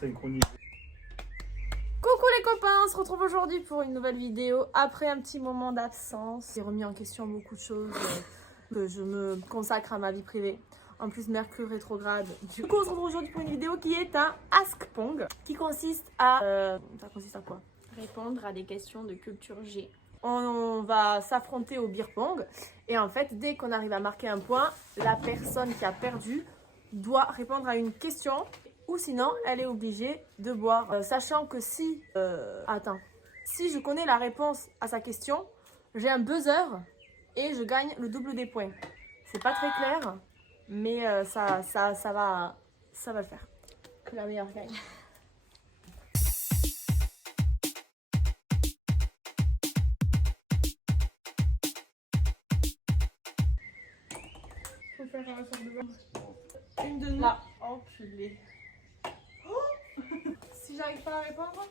synchronisé. Coucou les copains, on se retrouve aujourd'hui pour une nouvelle vidéo après un petit moment d'absence. J'ai remis en question beaucoup de choses, que je me consacre à ma vie privée. En plus, Mercure rétrograde. Du coup, on se retrouve aujourd'hui pour une vidéo qui est un Ask Pong, qui consiste à... ça consiste à quoi? Répondre à des questions de culture G. On va s'affronter au beer pong et en fait, dès qu'on arrive à marquer un point, la personne qui a perdu doit répondre à une question ou sinon elle est obligée de boire. Sachant que si je connais la réponse à sa question, j'ai un buzzer et je gagne le double des points. C'est pas très clair, mais ça va le faire. Que la meilleure gagne. Faut faire un sort de bande. Une de nous. Là. Enculé. Oh si j'arrive pas à répondre.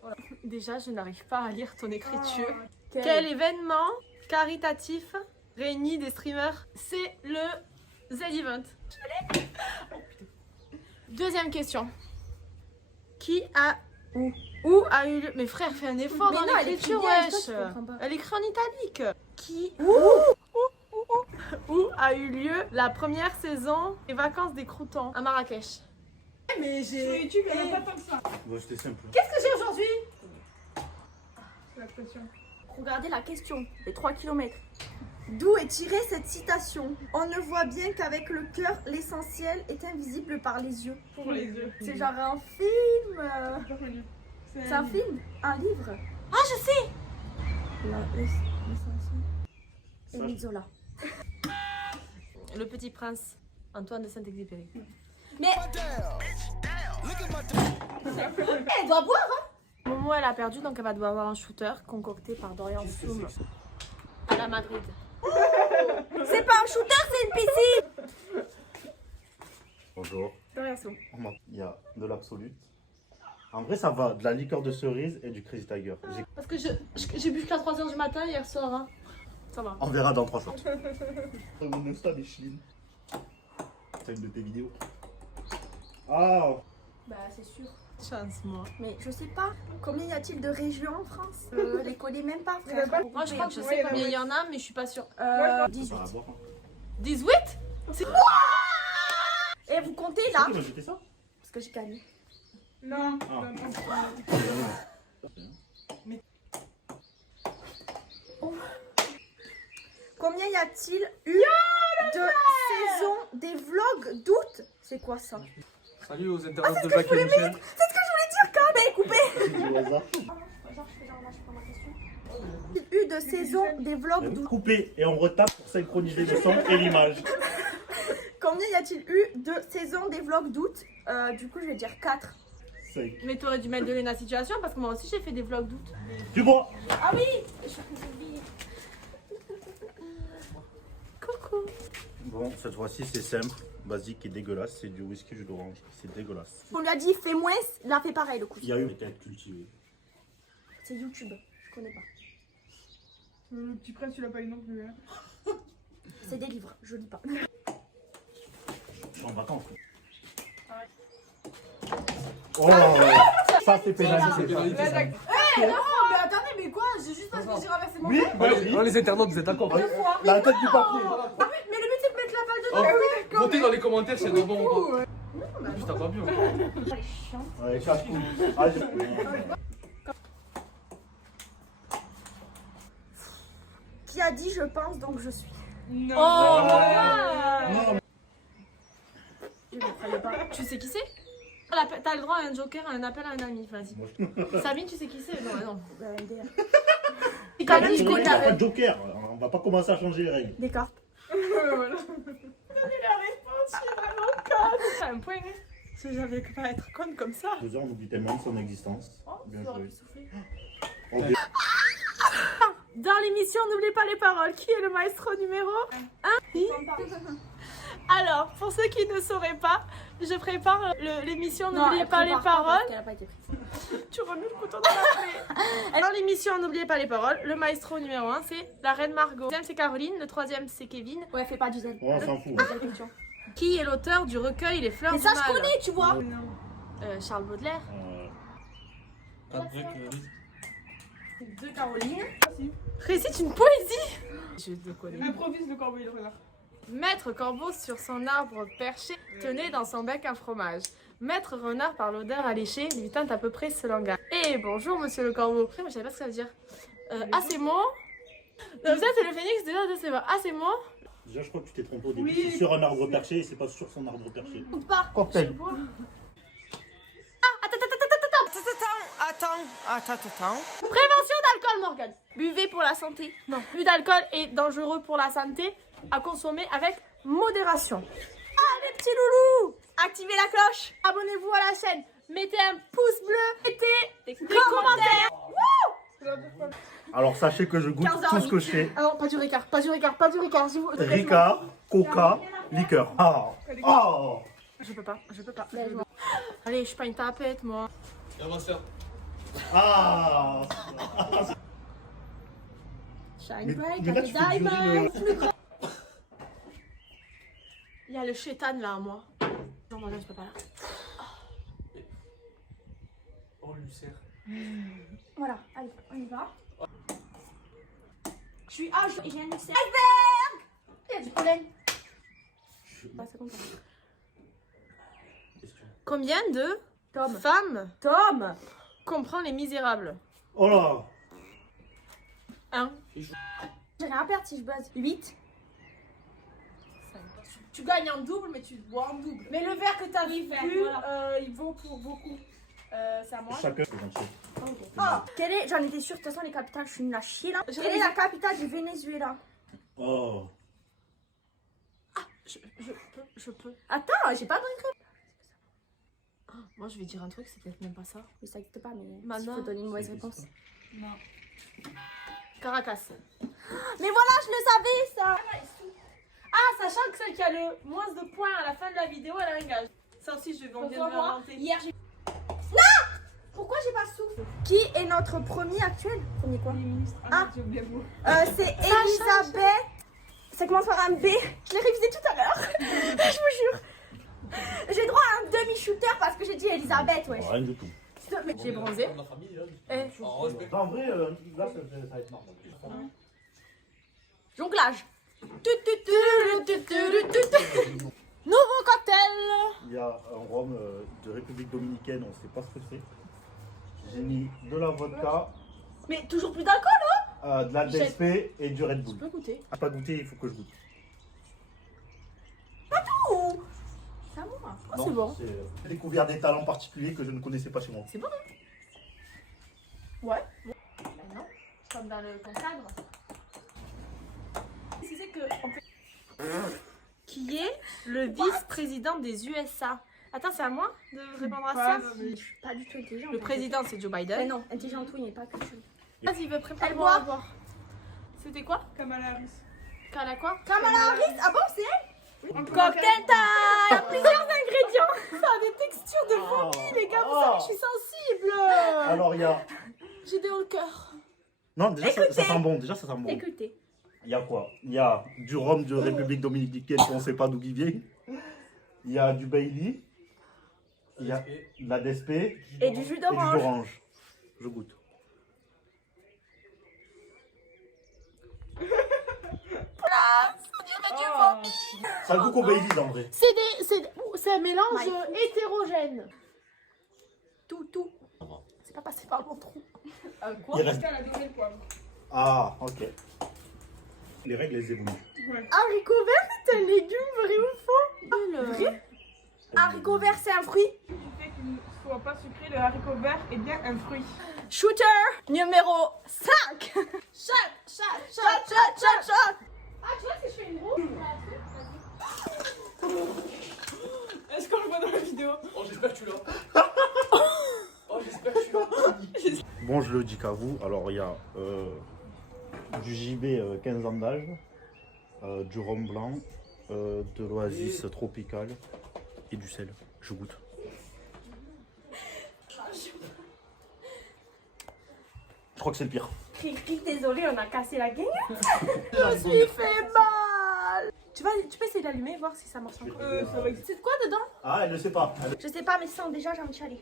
Voilà. Déjà, je n'arrive pas à lire ton écriture. Oh. Quel événement caritatif réunit des streamers? C'est le Z-Event. Oh, deuxième question. Qui a où a eu lieu... Mais frère, fais un effort dans l'écriture, wesh. Elle écrit en italique. Qui où a eu lieu la première saison des vacances des croutons à Marrakech? Mais Sur j'ai... YouTube, il n'y en a pas tant que ça. Bon, c'était simple. Qu'est-ce que j'ai aujourd'hui? C'est la pression. Regardez la question, les 3 km. D'où est tirée cette citation? On ne voit bien qu'avec le cœur, l'essentiel est invisible par les yeux. Pour les yeux. C'est genre un film. Pas connu. C'est un film? Un livre? Ah, je sais. L'essentiel. Ça, Émile Zola. Le Petit Prince, Antoine de Saint-Exupéry. Mais. Elle doit boire, hein? Momo, elle a perdu, donc elle va devoir avoir un shooter concocté par Dorian Soum à la Madrid. C'est pas un shooter, c'est une piscine! Bonjour. Dorian Soum. Il y a de l'absolu. En vrai, ça va. De la liqueur de cerise et du Crazy Tiger. Parce que j'ai bu jusqu'à 3h du matin hier soir. Hein. Ça va. On verra dans 3 jours. Mon Insta des Chine. C'est une de tes vidéos. Ah, Bah, c'est sûr. Chance, moi. Mais je sais pas, combien y a-t-il de régions en France? Les connais même pas, Il y en a frère. pas. Moi, je crois que je Ouais, sais il y en a combien il y pas. en a, mais je suis pas sûre. Moi, 18. ça va boire. 18? C'est... Et vous comptez là? Tu vas jeter ça? Parce que j'ai gagné. Non. Ah. Non, non. Combien y a-t-il eu de saisons des vlogs d'août? C'est quoi ça? Salut aux internautes de Jacques et Michel. Mais coupé! C'est du hasard. Eu de saisons des vlogs d'août. Coupé et on retape pour synchroniser le son et l'image. Combien y a-t-il eu de saisons des vlogs d'août? Du coup, je vais dire 4. 5. Mais t'aurais dû mettre de la situation parce que moi aussi j'ai fait des vlogs d'août. Du bois. Ah oui! Coucou. Bon, cette fois-ci, c'est simple, basique et dégueulasse. C'est du whisky jus d'orange. C'est dégueulasse. On lui a dit fais moins, il a fait pareil le coup. Il y a eu peut-être cultivé. C'est YouTube, je connais pas. Le petit prince, tu l'as pas eu non plus. Hein. C'est des livres, je lis pas. Je suis en vacances. Oh, ça c'est pénalisé. Là, Jacques. Non, mais attendez, mais quoi? C'est juste parce que j'ai renversé mon Oui, Non, les internautes, vous êtes d'accord? la tête du papier. Mais le but c'est de mettre la balle dedans. Votez dans les commentaires si c'est bon ou pas. Juste t'as pas vu. Ouais, cache-cou. Allez. Qui a dit je pense donc je suis? Non. Oh, Non, Je ne croyais pas. Tu sais qui c'est? T'as le droit à un joker, à un appel à un ami, vas-y. Sabine, tu sais qui c'est? Non, non. MDR. T'as dit, il je n'y a connais. pas de joker. On va pas commencer à changer les règles. Des cartes. Voilà. T'as un point, hein? Parce que j'avais pas être conne comme ça. 2 heures, on oublie tellement de son existence. Oh, Bien tu aurais joué. pu souffler. On dé- Dans l'émission, n'oubliez pas les paroles. Qui est le maestro numéro 1? Alors, pour ceux qui ne sauraient pas, je prépare l'émission N'oubliez pas les paroles. Elle a pas été prise. Tu remets le couteau dans la plaie. Dans l'émission N'oubliez pas les paroles, le maestro numéro 1, c'est la reine Margot. Le deuxième, c'est Caroline. Le troisième, c'est Kevin. Ouais, fais pas du zen. Ouais, on s'en fout. Qui est l'auteur du recueil Les Fleurs Mais du ça, Mal? je connais, tu vois. Charles Baudelaire. 4 avec 2 Caroline. Récite une poésie. Je le connais. Improvise le corbeau et le renard. Maître corbeau sur son arbre perché tenait dans son bec un fromage. Maître renard par l'odeur alléchée lui tint à peu près ce langage. Eh bonjour monsieur le corbeau. Après, moi je savais pas ce que ça veut dire. Ah ces mots. Non ça c'est le phénix déjà c'est pas. Ah ces mots. Déjà, je crois que tu t'es trompé au début. Oui. C'est sur un arbre perché et c'est pas sur son arbre perché. Pas. Cocktail. Attends. Prévention d'alcool Morgane. Buvez pour la santé. Non, plus d'alcool est dangereux pour la santé, à consommer avec modération. Ah les petits loulous, Activez la cloche. abonnez-vous à la chaîne, mettez un pouce bleu, mettez des commentaires. Alors, sachez que je goûte 15h08. tout ce que je fais. Ah non, pas du Ricard, pas du Ricard, pas du Ricard. Je vous... Ricard, Coca, liqueur. Ah. Ah. Je peux pas, je peux pas. Allez, je suis pas une tapette moi. Et ma soeur. Ah. Shine bright mais là, like tu fais diamond. durer Il y a le chétan là à moi. Non, moi là, je peux pas là. Oh, Lucère. Voilà, allez, on y va. Je suis Et j'ai un ulcère. Il y a du pollen. Bah, ça compte pas. Combien de Tom. femmes Tom. comprend Les Misérables? Oh là. 1. J'ai rien à perdre si je buzz. 8. Tu gagnes en double, mais tu bois en double. Mais le verre que t'arrives plus, il vaut pour beaucoup. C'est à moi. Chacun. C'est gentil. Oh, quelle est, j'en étais sûre, de toute façon les capitales, je suis nulle à chier là. Quelle est la capitale du Venezuela? Oh. Je peux. Attends, j'ai pas donné de réponse. Moi, je vais dire un truc, c'est peut-être même pas ça. Mais ça n'existe pas, mais Mana. il faut donner une mauvaise réponse. Non. Caracas. Mais voilà, je le savais ça. Ah, sachant que celle qui a le moins de points à la fin de la vidéo, elle a un gage. Ça aussi, je vais Pourquoi bien moi l'inventer. Hier j'ai... Non. Pourquoi j'ai pas souffle? Qui est notre premier actuel? Premier quoi? Les ministres. Ah. Ah, non, j'ai oublié le mot. C'est Elisabeth. Ça commence par un B. Je l'ai révisé tout à l'heure. Je vous jure. J'ai droit à un demi-shooter parce que j'ai dit Elisabeth, ouais. Rien du tout. J'ai bronzé. La famille, hein. Eh. En respect. En vrai, là, ça va être marrant. Jonglage. Nouveau cocktail. Il y a un rhum de République Dominicaine, on sait pas ce que c'est. J'ai mis de la vodka, Mais toujours plus d'alcool. de la DSP et du Red Je Bull. peux goûter. À pas goûter, il faut que je goûte. Oh. C'est à moi. Oh, c'est bon. J'ai découvert des talents particuliers que je ne connaissais pas chez moi. C'est bon, hein? Ouais. Maintenant, comme dans le cadre. C'est que on peut... Qui est le vice-président des USA? Attends, c'est à moi de répondre à ça? Je suis pas du tout intelligente. Le président, c'est Joe Mais Biden. non, intelligente oui, mais pas culture. Vas-y, veut préparer Elle moi à boit. boire. C'était quoi? Kamala Harris. Kala quoi? Kamala Harris. Ah bon, c'est elle? Cocktail time! Il y a plusieurs ingrédients. Ça a des textures de Oh. vomi, les gars. Vous savez que je suis sensible. Alors il y a... J'ai des hauts le cœur. Non, déjà ça sent bon, déjà ça sent bon. Écoutez. Il y a quoi? Il y a du rhum de République Dominicaine qu'on ne sait pas d'où il vient. Il y a du Bailey. Il y a de la DSP et Et du jus du d'orange. d'orange. Je goûte. Oh. Ça goûte au Bailey en vrai. C'est un mélange hétérogène. Tout. C'est pas passé par le bon trou. Il reste... Elle a donné le poivre. Ah, ok. Les règles, elles évoluent. Ouais. Haricot vert, c'est un légume, vrai ou faux? Vrai? Haricot vert, c'est un fruit. Du fait qu'il ne soit pas sucré, le haricot vert est bien un fruit. Shooter numéro 5. Shot. Ah, tu vois, si je fais une roue. Est-ce qu'on le voit dans la vidéo? Oh, j'espère que tu l'as. Oh, j'espère que tu l'as. Bon, je le dis qu'à vous. Alors, il y a du JB 15 ans d'âge, du rhum blanc, de l'oasis tropicale et du sel. Je goûte. Je crois que c'est le pire. Cric, désolé, on a cassé la gueule. Je me suis fait mal. Tu peux essayer d'allumer, voir si ça marche encore. Ça va C'est quoi dedans? Ah, elle ne sait pas. Je sais pas, mais sans déjà, j'ai envie de chialer.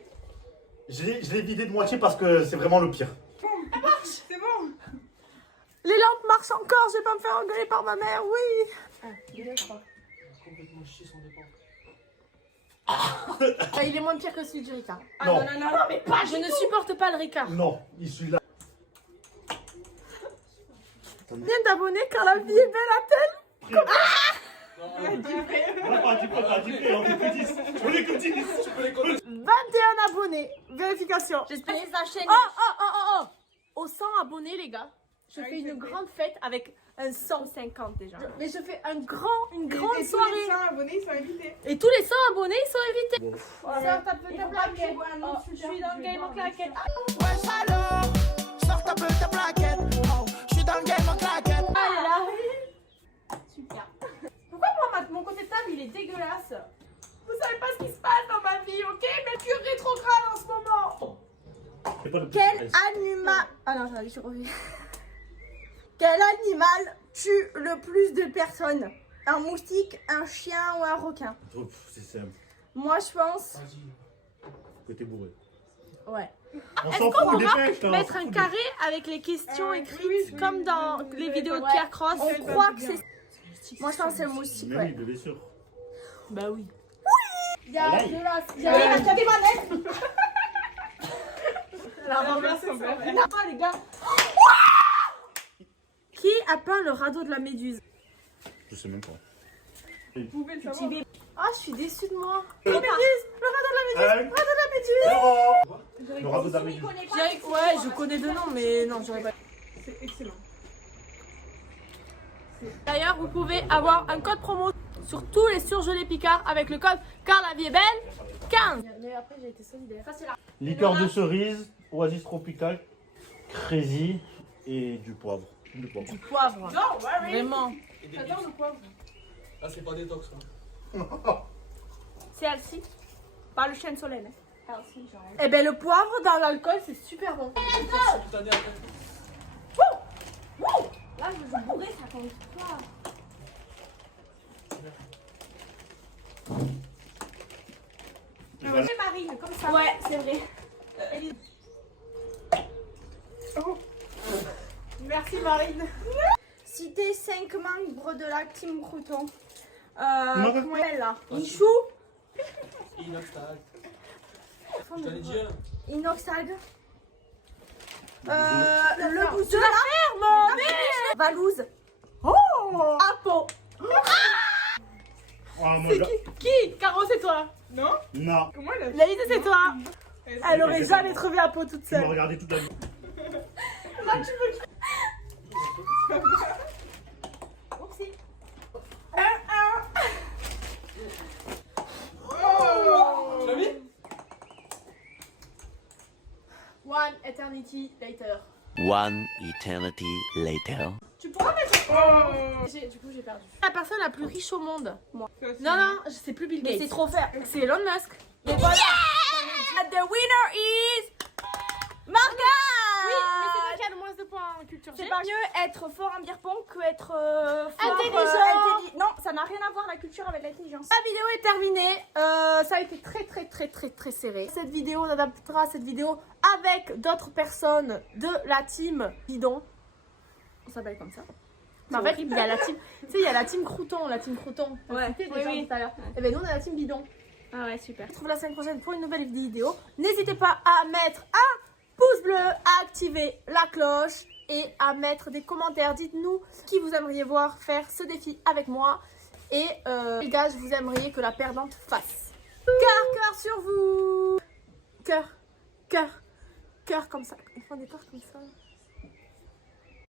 Je l'ai vidé de moitié parce que c'est vraiment le pire. C'est bon. Les lampes marchent encore, je vais pas me faire engueuler par ma mère, oui. Ah, déjà, je crois. Complètement chier son départ. Ah, il est moins pire que celui du Ricard. Ah Non. non, mais pas. Je ne supporte pas le Ricard. Non, il suis là. Combien d'abonnés car la vie est belle à-t-elle? On est que 10. On est que 10. Tu peux les compter. 21 abonnés. Vérification. J'espère. Allez, la chaîne. Oh. Aux 100 abonnés, les gars, je Ah fais oui, une c'est vrai. grande fête avec un 150 déjà. Mais je fais une grande Et soirée. tous les 100 abonnés sont invités. Et tous les 100 abonnés ils sont invités. Sors ta petite Il faut pas que plaquette. tu vois un autre Je shooter, suis dans tu le veux game voir en un claquette. Ouais, salaud, sors ta petite plaquette. Oh, je suis dans le game en claquette. Ah là. Super. Pourquoi moi, mon côté de table, il est dégueulasse? Vous savez pas ce qui se passe dans ma vie, ok? Mais tu es rétrograde en ce moment. C'est pas le Quel animal. Ah non, j'avais sur Quel animal tue le plus de personnes? Un moustique, un chien ou un requin? C'est simple. Moi, je pense. Vas-y. Côté bourré. Ouais. On Est-ce s'en qu'on fout, pourra dépêche. mettre un carré avec les questions écrites oui, comme dans oui, les oui, vidéos de ouais. Pierre Cross? On c'est croit pas que bien. c'est. Moi, je pense que c'est le moustique, Mais ouais. oui, bien sûr. Bah oui. Il y a Là, de la. Ouais. T'as des manettes? La renverse son verre. Ah, les gars. Qui a peint le radeau de la méduse? Je sais même pas. Vous pouvez le savoir. Ah, je suis déçue de moi. Le radeau de la méduse. Le radeau de la méduse. Ouais, je connais deux noms, mais non, j'aurais pas. C'est excellent. D'ailleurs, vous pouvez avoir un code promo sur tous les surgelés Picard avec le code car la vie est belle 15. Mais après, j'ai été solidaire. Ça, c'est là. Liqueur de cerise, oasis tropicale, crazy et du poivre. Du poivre. Du poivre. Non, ouais, Vraiment. Et des Attends, bites. le poivre. Ah, c'est pas détox. Hein. C'est Elsie. Pas le chien de soleil. Elsie, genre. Eh ben, le poivre dans l'alcool, c'est super bon. Toute l'année après. Là, je joue bourré, ça compte pas. Voilà. C'est Marine, comme ça. Ouais, c'est vrai. Merci Marine. Citer 5 membres de la team Crouton. Non, Comment elle est là? Ah, Michou, Inoxtag. Je t'en ai dit un. Inoxtag. Le bout de la Ferme. Valouz. Oh. Apo. Ah, moi, Qui? Caro, c'est toi. Non? non. Comment elle a Laïs, c'est toi. Elle aurait jamais trouvé Apo toute Tu m'as seule. regardé toute la vie. Oupsie. Oh! Tu l'as mis? One eternity later. One eternity later. Tu pourras mettre. Oh! Du coup, j'ai perdu. La personne la plus riche au monde. Ça, c'est- Non, c'est plus Bill Mais Gates. c'est trop faire. C'est Elon Musk. Et voilà. And the winner is Marga. Oui, mais c'est toi qui as le moins de points en culture G. C'est pas mieux être fort en beer pong que être fort, Intelligent. Non, ça n'a rien à voir la culture avec l'intelligence. La vidéo est terminée. Ça a été très serré. Cette vidéo, on adaptera cette vidéo avec d'autres personnes de la team Bidon. On s'appelle comme ça. Mais en fait, il y a la team. Tu sais, il y a la team Crouton. La team Crouton. Ouais. C'était Oui, déjà oui. tout à l'heure. Et ben nous, on a la team Bidon. Ah ouais, super. On se retrouve la semaine prochaine pour une nouvelle vidéo. N'hésitez pas à mettre un pouce bleu, à activer la cloche et à mettre des commentaires. Dites-nous qui vous aimeriez voir faire ce défi avec moi. Et les gars, je vous aimeriez que la perdante fasse. Cœur sur vous. Cœur comme ça. Ils font des cœurs comme ça.